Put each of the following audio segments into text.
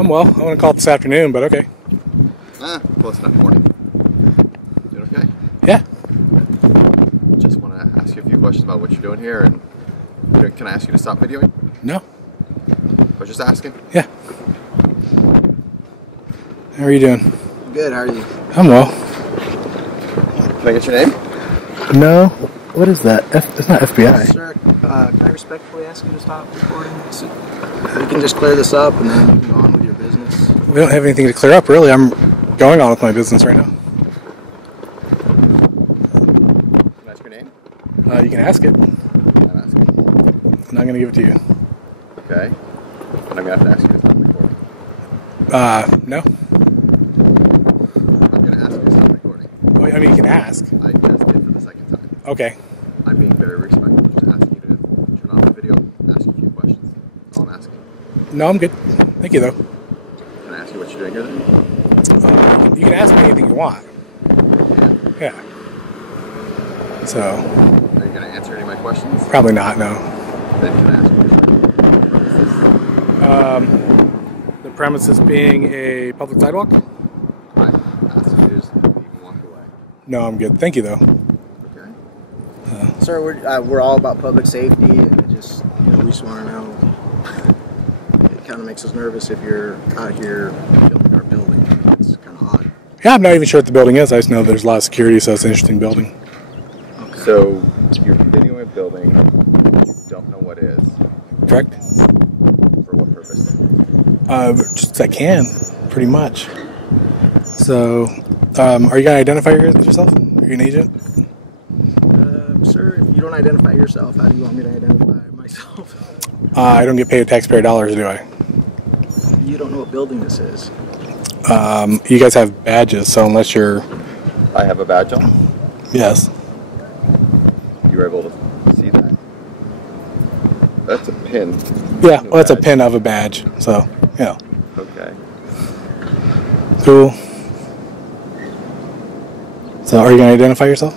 I'm well. I want to call it this afternoon, but okay. Close enough morning. Doing okay? Yeah. Just want to ask you a few questions about what you're doing here, and can I ask you to stop videoing? No. I was just asking. Yeah. How are you doing? Good, how are you? I'm well. Can I get your name? No. What is that? It's not FBI. Sir, can I respectfully ask you to stop recording? So we can just clear this up and then you can go on with your business. We don't have anything to clear up, really. I'm going on with my business right now. Can I ask your name? You can ask it. I'm asking. I'm not going to give it to you. Okay. And I'm going to have to ask you to stop recording. No. I'm going to ask you to stop recording. Oh, I mean, you can ask. I just did for the second time. Okay. I'm being very respectful. Just asking you to turn off the video, ask you a few questions. That's all I'm asking. No, I'm good. Thank you, though. Can I ask you what you're doing here then? You can ask me anything you want. Yeah. Yeah. So, Are you going to answer any of my questions? probably not, no. Then can I ask you The premises being a public sidewalk? Right. Ask you to just leave and walk away. No, I'm good. Thank you, though. Okay. Sir, we're all about public safety and we just want to know. It kind of makes us nervous if you're out here filming our building. It's kind of odd. Yeah, I'm not even sure what the building is. I just know there's a lot of security, so it's an interesting building. Okay. So you're videoing a building you don't know what is. Correct? For what purpose? Just as I can, pretty much. So, are you going to identify yourself? Are you an agent? Sir, if you don't identify yourself, how do you want me to identify myself? I don't get paid taxpayer dollars, do I? You don't know what building this is. You guys have badges, so unless you're... I have a badge on. Yes. You were able to see that? That's a pin. Yeah, well, that's a pin of a badge, so, yeah. Okay. Cool. So, are you going to identify yourself?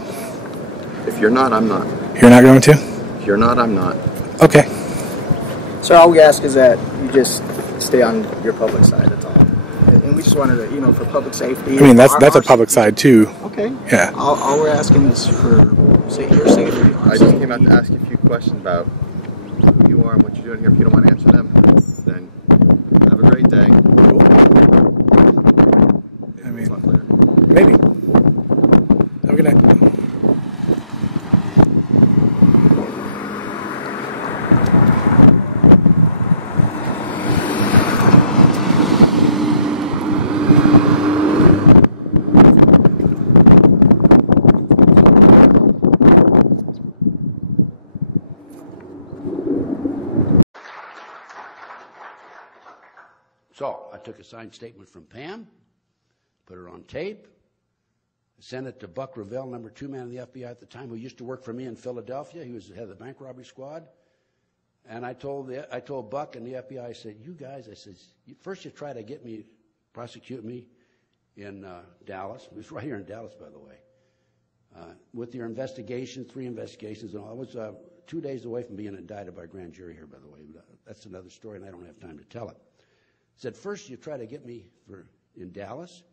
If you're not, I'm not. You're not going to? If you're not, I'm not. Okay. Sir, all we ask is that you just stay on your public side, that's all. And we just wanted to, for public safety. I mean, that's a public side, too. Okay. Yeah. All we're asking is for your safety. I just came out to ask you a few questions about who you are and what you're doing here. If you don't want to answer them, then have a great day. Cool. I mean, talk later. maybe. Have a good night. So I took a signed statement from Pam, put it on tape, sent it to Buck Revell, number 2 man in the FBI at the time, who used to work for me in Philadelphia. He was the head of the bank robbery squad. And I told Buck and the FBI, I said, you guys, I said, first you try to get me, prosecute me in Dallas. It was right here in Dallas, by the way. With your investigation, 3 investigations, and all. I was 2 days away from being indicted by a grand jury here, by the way. But that's another story, and I don't have time to tell it. Said, first you try to get me in Dallas,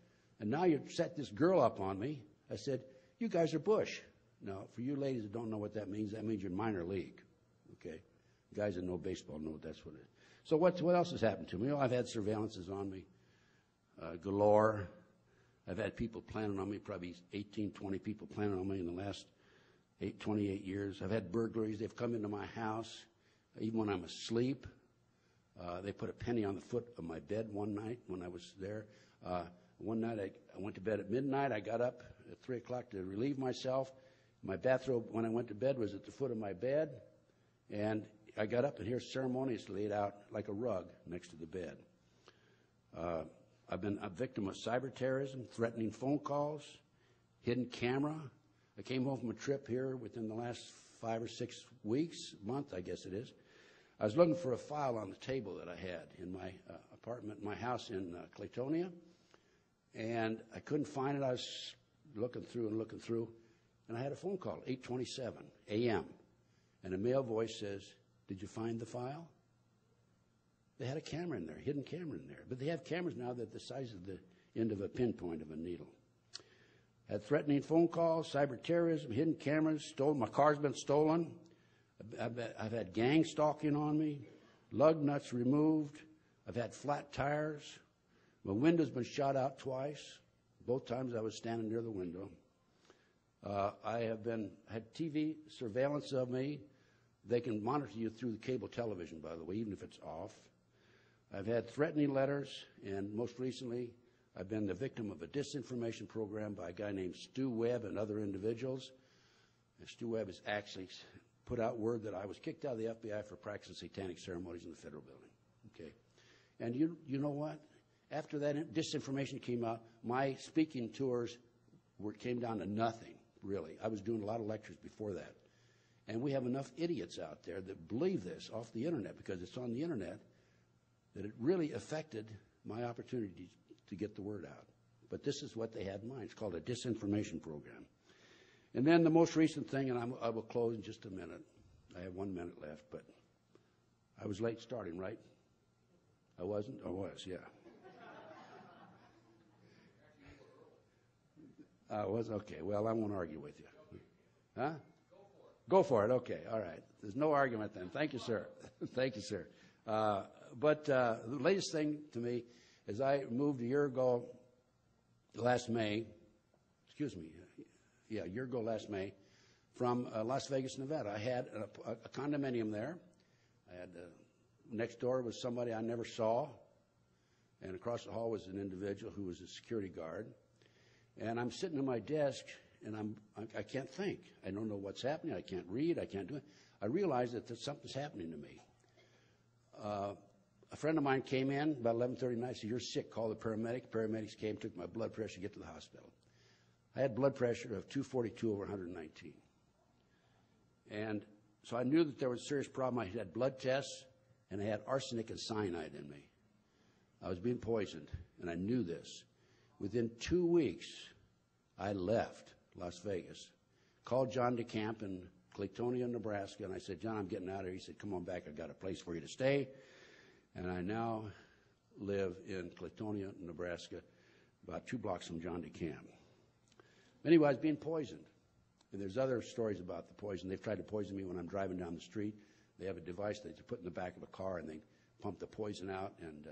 and now you set this girl up on me. I said, you guys are Bush. Now, for you ladies that don't know what that means you're minor league, okay? Guys that know baseball know that's what it is. So what else has happened to me? I've had surveillances on me galore. I've had people planning on me, probably 18, 20 people planning on me in the last 28 years. I've had burglaries. They've come into my house, even when I'm asleep. They put a penny on the foot of my bed one night when I was there. One night I went to bed at midnight. I got up at 3 o'clock to relieve myself. My bathrobe, when I went to bed, was at the foot of my bed. And I got up, and here's ceremoniously laid out like a rug next to the bed. I've been a victim of cyber terrorism, threatening phone calls, hidden camera. I came home from a trip here within the last 5 or 6 weeks, month, I guess it is. I was looking for a file on the table that I had in my apartment, my house in Claytonia, and I couldn't find it. I was looking through, and I had a phone call, 8:27 a.m., and a male voice says, "Did you find the file?" They had a camera in there, hidden camera in there. But they have cameras now that are the size of the end of a pinpoint of a needle. Had threatening phone calls, cyber terrorism, hidden cameras, stolen. My car's been stolen. I've had gang stalking on me, lug nuts removed. I've had flat tires. My window's been shot out twice. Both times I was standing near the window. I have had TV surveillance of me. They can monitor you through the cable television, by the way, even if it's off. I've had threatening letters, and most recently, I've been the victim of a disinformation program by a guy named Stu Webb and other individuals. And Stu Webb has actually put out word that I was kicked out of the FBI for practicing satanic ceremonies in the federal building. Okay, and you know what? After that disinformation came out, my speaking tours came down to nothing, really. I was doing a lot of lectures before that. And we have enough idiots out there that believe this off the internet, because it's on the internet, that it really affected my opportunity to get the word out. But this is what they had in mind. It's called a disinformation program. And then the most recent thing, and I will close in just a minute. I have 1 minute left, but I was late starting, right? I wasn't? I was, yeah. I was? Okay, well, I won't argue with you. Huh? Go for it. Okay, all right. There's no argument then. Thank you, sir. Thank you, sir. But the latest thing to me is I moved a year ago last May, a year ago last May, from Las Vegas, Nevada. I had a condominium there. I had next door was somebody I never saw, and across the hall was an individual who was a security guard. And I'm sitting at my desk, and I can't think. I don't know what's happening. I can't read. I can't do it. I realize that something's happening to me. A friend of mine came in about 11:30 at night. Said, "You're sick. Call the paramedic." Paramedics came, took my blood pressure to get to the hospital. I had blood pressure of 242 over 119. And so I knew that there was a serious problem. I had blood tests, and I had arsenic and cyanide in me. I was being poisoned, and I knew this. Within 2 weeks, I left Las Vegas, called John DeCamp in Claytonia, Nebraska, and I said, "John, I'm getting out of here." He said, "Come on back. I've got a place for you to stay." And I now live in Claytonia, Nebraska, about 2 blocks from John DeCamp. Anyway, I was being poisoned. And there's other stories about the poison. They've tried to poison me when I'm driving down the street. They have a device that they put in the back of a car, and they pump the poison out, and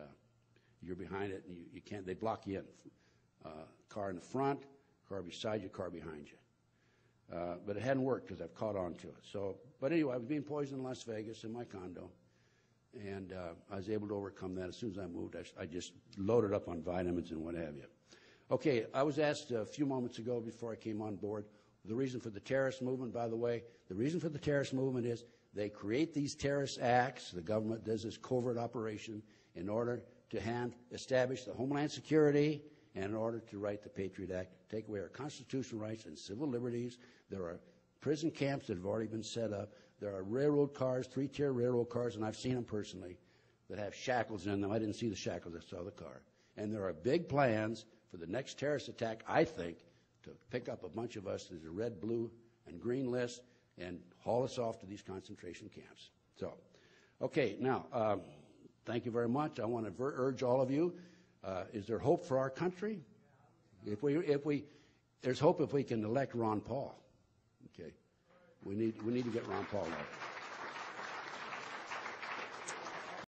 you're behind it, and you can't, they block you in. Car in the front, car beside you, car behind you. But it hadn't worked because I've caught on to it. But anyway, I was being poisoned in Las Vegas in my condo, and I was able to overcome that. As soon as I moved, I just loaded up on vitamins and what have you. Okay, I was asked a few moments ago before I came on board, the reason for the terrorist movement, by the way, the reason for the terrorist movement is they create these terrorist acts. The government does this covert operation in order to establish the Homeland Security and in order to write the Patriot Act, take away our constitutional rights and civil liberties. There are prison camps that have already been set up. There are railroad cars, 3-tier railroad cars, and I've seen them personally, that have shackles in them. I didn't see the shackles, I saw the car. And there are big plans for the next terrorist attack, I think, to pick up a bunch of us as a red, blue, and green list and haul us off to these concentration camps. So, okay, now, thank you very much. I want to urge all of you, is there hope for our country? There's hope if we can elect Ron Paul. Okay, we need to get Ron Paul out.